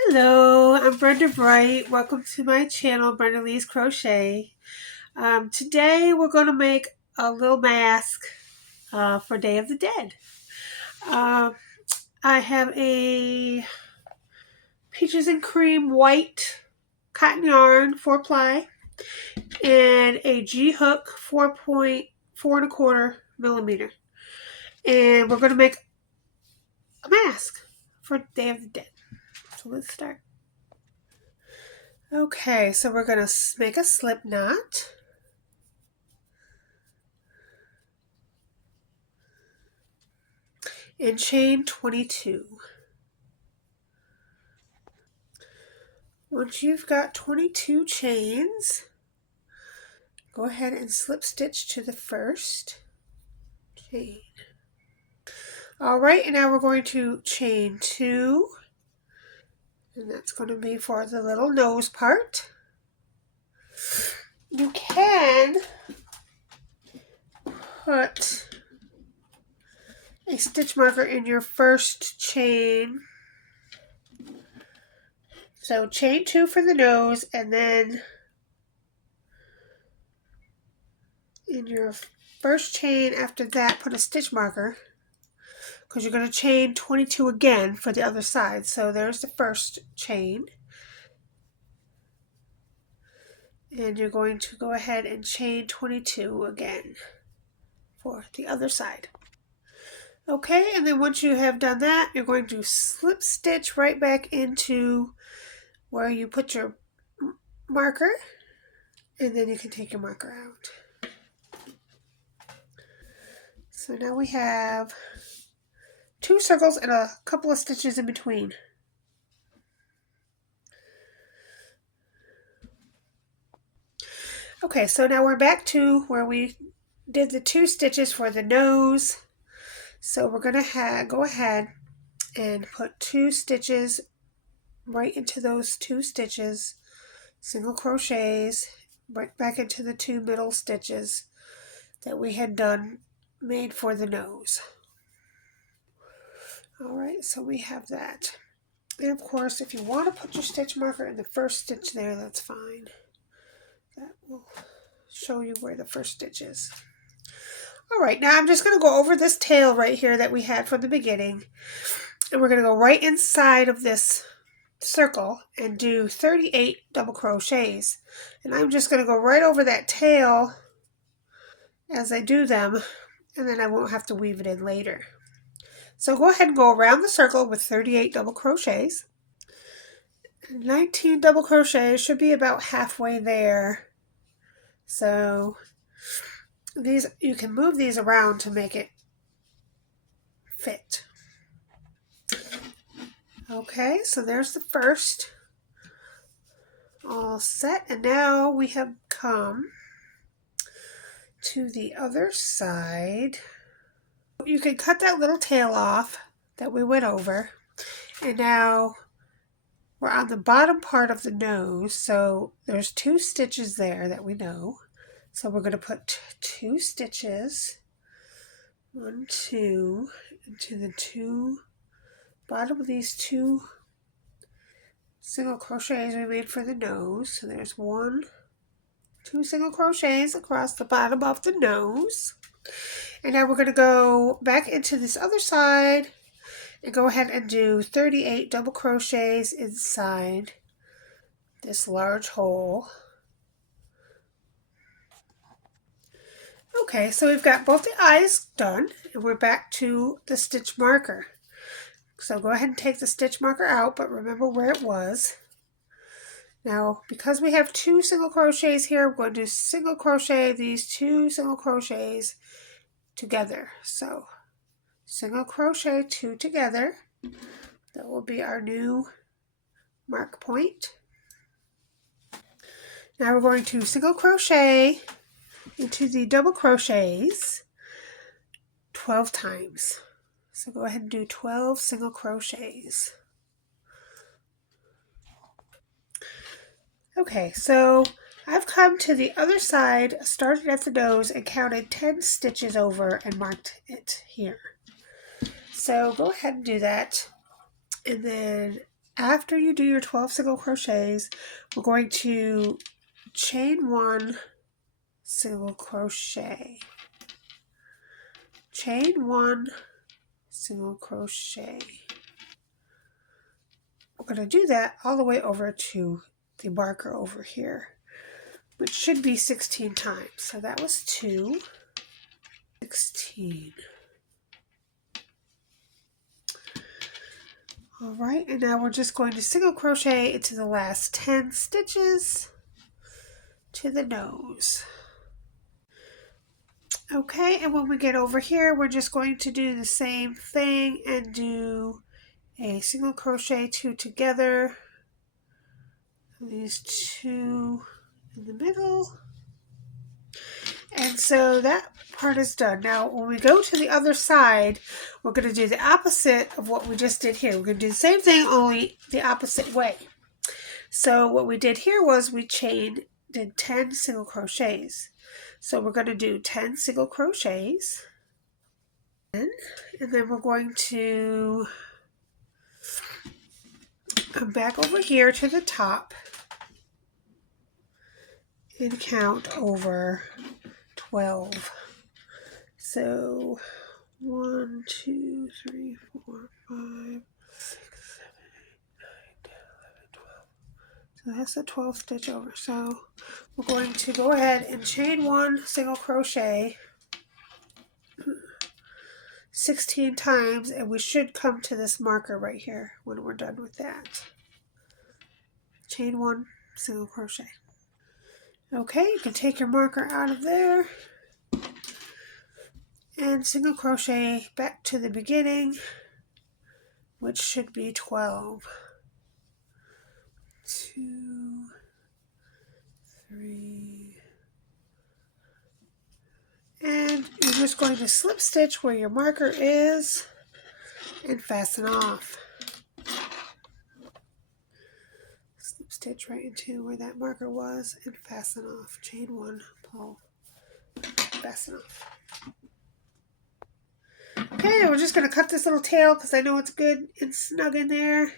Hello, I'm Brenda Bright. Welcome to my channel, Brenda Lee's Crochet. Today we're going to make a little mask for Day of the Dead. Um, I have a peaches and cream white cotton yarn 4-ply and a G-hook 4.4¼ and we're going to make a mask for Day of the Dead. So let's start. Okay, so we're going to make a slip knot. And chain 22. Once you've got 22 chains, go ahead and slip stitch to the first chain. Alright, and now we're going to chain 2, and that's going to be for the little nose part. You can put a stitch marker in your first chain. So chain 2 for the nose, and then in your first chain after that put a stitch marker, because you're going to chain 22 again for the other side. So there's the first chain, and you're going to go ahead and chain 22 again for the other side. Okay, and then once you have done that, you're going to slip stitch right back into where you put your marker, and then you can take your marker out. So now we have 2 circles and a couple of stitches in between. Okay, so now we're back to where we did the 2 stitches for the nose. So we're going to go ahead and put 2 stitches right into those 2 stitches, single crochets, right back into the 2 middle stitches that we had made for the nose. Alright, so we have that. And of course, if you want to put your stitch marker in the first stitch there, that's fine. That will show you where the first stitch is. Alright, now I'm just going to go over this tail right here that we had from the beginning. And we're going to go right inside of this circle and do 38 double crochets. And I'm just going to go right over that tail as I do them, and then I won't have to weave it in later. So go ahead and go around the circle with 38 double crochets. 19 double crochets should be about halfway there. So you can move these around to make it fit. Okay, so there's the first. All set, and now we have come to the other side. You can cut that little tail off that we went over, and now we're on the bottom part of the nose, so there's 2 stitches there that we know. So we're going to put 2 stitches, 1, 2, into the bottom of these 2 single crochets we made for the nose. So there's 1, 2 single crochets across the bottom of the nose. And now we're going to go back into this other side and go ahead and do 38 double crochets inside this large hole. Okay, so we've got both the eyes done, and we're back to the stitch marker. So go ahead and take the stitch marker out, but remember where it was. Now, because we have 2 single crochets here, we're going to single crochet these 2 single crochets together. So single crochet 2 together. That will be our new mark point. Now we're going to single crochet into the double crochets 12 times. So go ahead and do 12 single crochets. Okay, so I've come to the other side, started at the nose, and counted 10 stitches over and marked it here. So go ahead and do that, and then after you do your 12 single crochets, we're going to chain 1 single crochet, chain 1 single crochet. We're going to do that all the way over to the marker over here, which should be 16 times. So that was 2, 16. All right, and now we're just going to single crochet into the last 10 stitches to the nose. Okay, and when we get over here, we're just going to do the same thing and do a single crochet 2 together, these 2 in the middle, and so that part is done. Now when we go to the other side, we're going to do the opposite of what we just did here. We're going to do the same thing, only the opposite way. So what we did here was we did 10 single crochets. So we're going to do 10 single crochets, and then we're going to come back over here to the top and count over 12. So 1, 2, 3, 4, 5, 6, 7, 8, 9, 10, 11, 12. So that's the 12th stitch over. So we're going to go ahead and chain 1 single crochet 16 times, and we should come to this marker right here when we're done with that. Chain 1 single crochet. Okay, you can take your marker out of there and single crochet back to the beginning, which should be 12. 2, 3, and you're just going to slip stitch where your marker is and fasten off. Slip stitch right into where that marker was and fasten off. Chain 1, pull, fasten off. Okay, we're just going to cut this little tail because I know it's good and snug in there.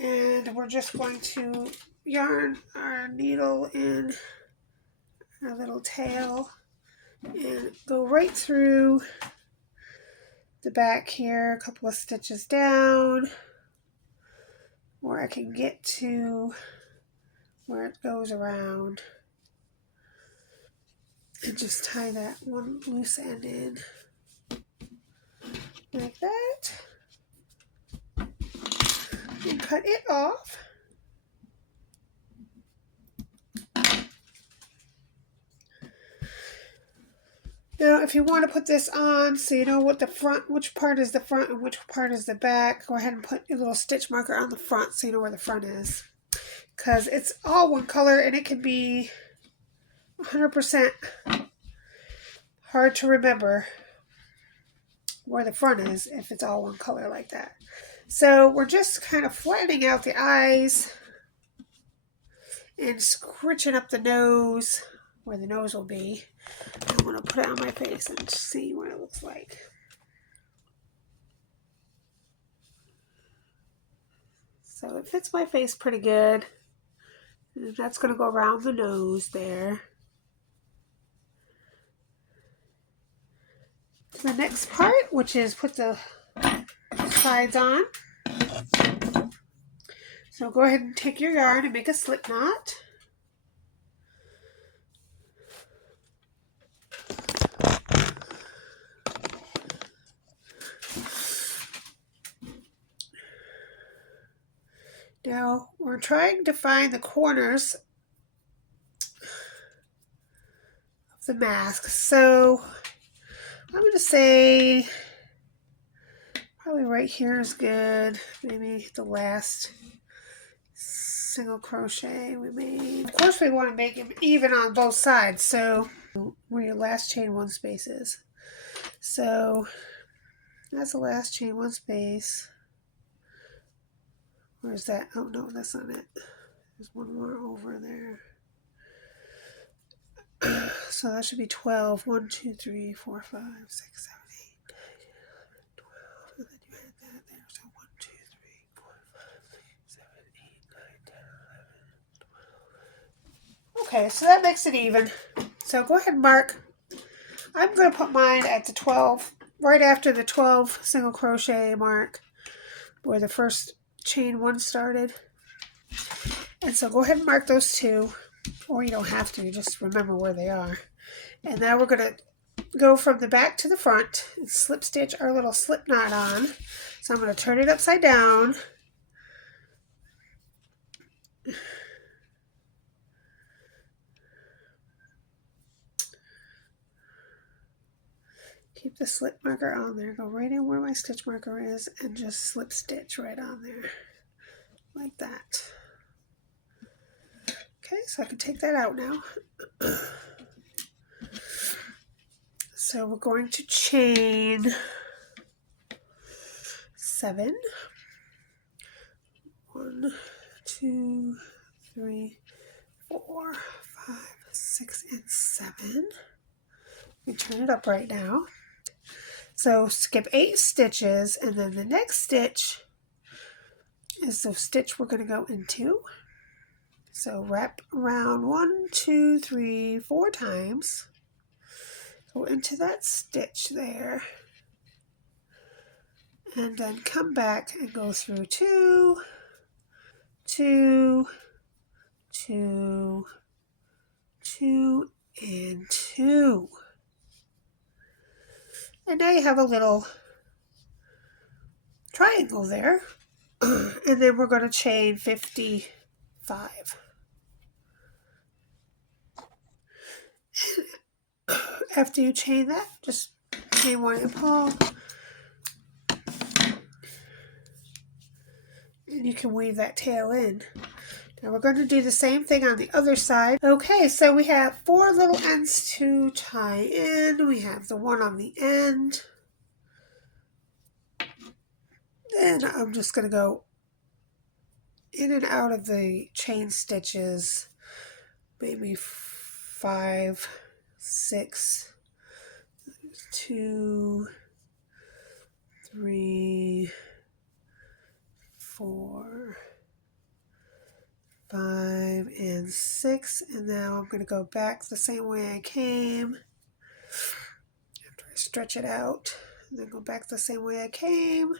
And we're just going to yarn our needle in our little tail and go right through the back here, a couple of stitches down, where I can get to where it goes around, and just tie that one loose end in like that and cut it off. Now if you want to put this on so you know what the front, which part is the front and which part is the back, go ahead and put your little stitch marker on the front so you know where the front is, because it's all one color and it can be 100% hard to remember where the front is if it's all one color like that. So we're just kind of flattening out the eyes and scritching up the nose where the nose will be. I'm going to put it on my face and see what it looks like. So it fits my face pretty good. And that's going to go around the nose there. The next part, which is put the sides on. So go ahead and take your yarn and make a slip knot. Now we're trying to find the corners of the mask. So I'm going to say probably right here is good. Maybe the last single crochet we made. Of course we want to make them even on both sides, so where your last chain 1 space is. So that's the last chain 1 space. Where's that? Oh no, that's not it. There's one more over there. So that should be 12. 1, 2, 3, 4, 5, 6, 7, Okay, so that makes it even. So go ahead and mark. I'm going to put mine at the 12, right after the 12 single crochet mark where the first chain one started. And so go ahead and mark those two, or you don't have to, just remember where they are. And now we're going to go from the back to the front and slip stitch our little slip knot on. So I'm going to turn it upside down. Keep the slip marker on there, go right in where my stitch marker is and just slip stitch right on there, like that. Okay, so I can take that out now. So we're going to chain 7. 1, 2, 3, 4, 5, 6, and 7. We turn it up right now. So skip 8 stitches, and then the next stitch is the stitch we're going to go into. So wrap around 1, 2, 3, 4 times. Go into that stitch there. And then come back and go through 2, 2, 2, 2, and 2. And now you have a little triangle there. And then we're going to chain 55. After you chain that, just chain 1 and pull. And you can weave that tail in. Now we're going to do the same thing on the other side. Okay, so we have 4 little ends to tie in. We have the one on the end. Then I'm just going to go in and out of the chain stitches, maybe 5, 6, 2, 3, 4, 5, and 6. And now I'm going to go back the same way I came after I stretch it out, and then go back the same way I came.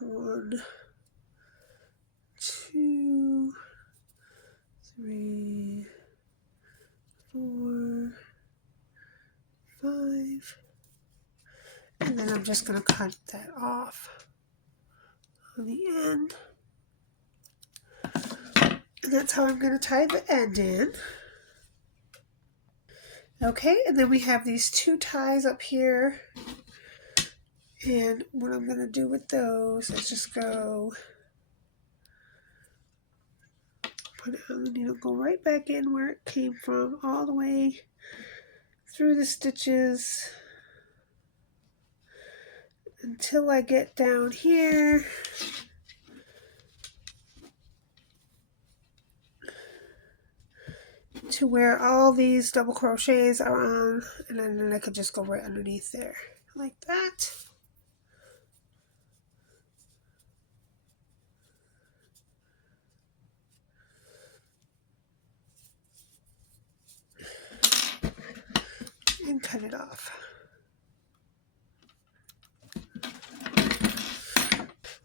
1, 2, 3, 4, 5, and then I'm just going to cut that off on the end. And that's how I'm going to tie the end in. Okay, and then we have these 2 ties up here. And what I'm going to do with those is just go put it on the needle, go right back in where it came from, all the way through the stitches until I get down here. To where all these double crochets are on, and then I could just go right underneath there like that. And cut it off.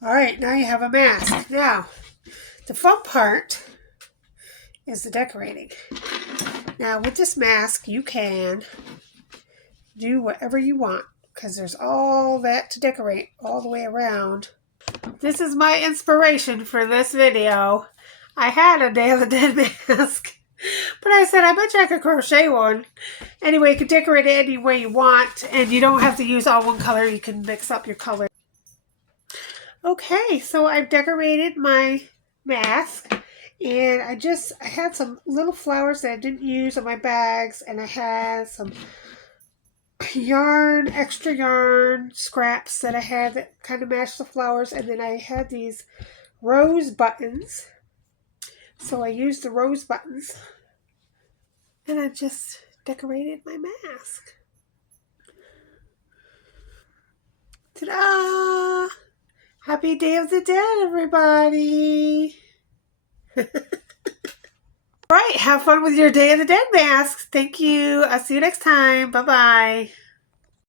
Alright, now you have a mask. Now, the fun part is the decorating. Now with this mask, you can do whatever you want because there's all that to decorate all the way around. This is my inspiration for this video. I had a Day of the Dead mask, but I said I bet you I could crochet one. Anyway, you can decorate it any way you want, and you don't have to use all one color. You can mix up your color. Okay, so I've decorated my mask. And I had some little flowers that I didn't use on my bags, and I had some yarn, extra yarn scraps that I had that kind of matched the flowers, and then I had these rose buttons. So I used the rose buttons, and I just decorated my mask. Ta-da! Happy Day of the Dead, everybody! All right, have fun with your Day of the Dead masks. Thank you. I'll see you next time. Bye-bye.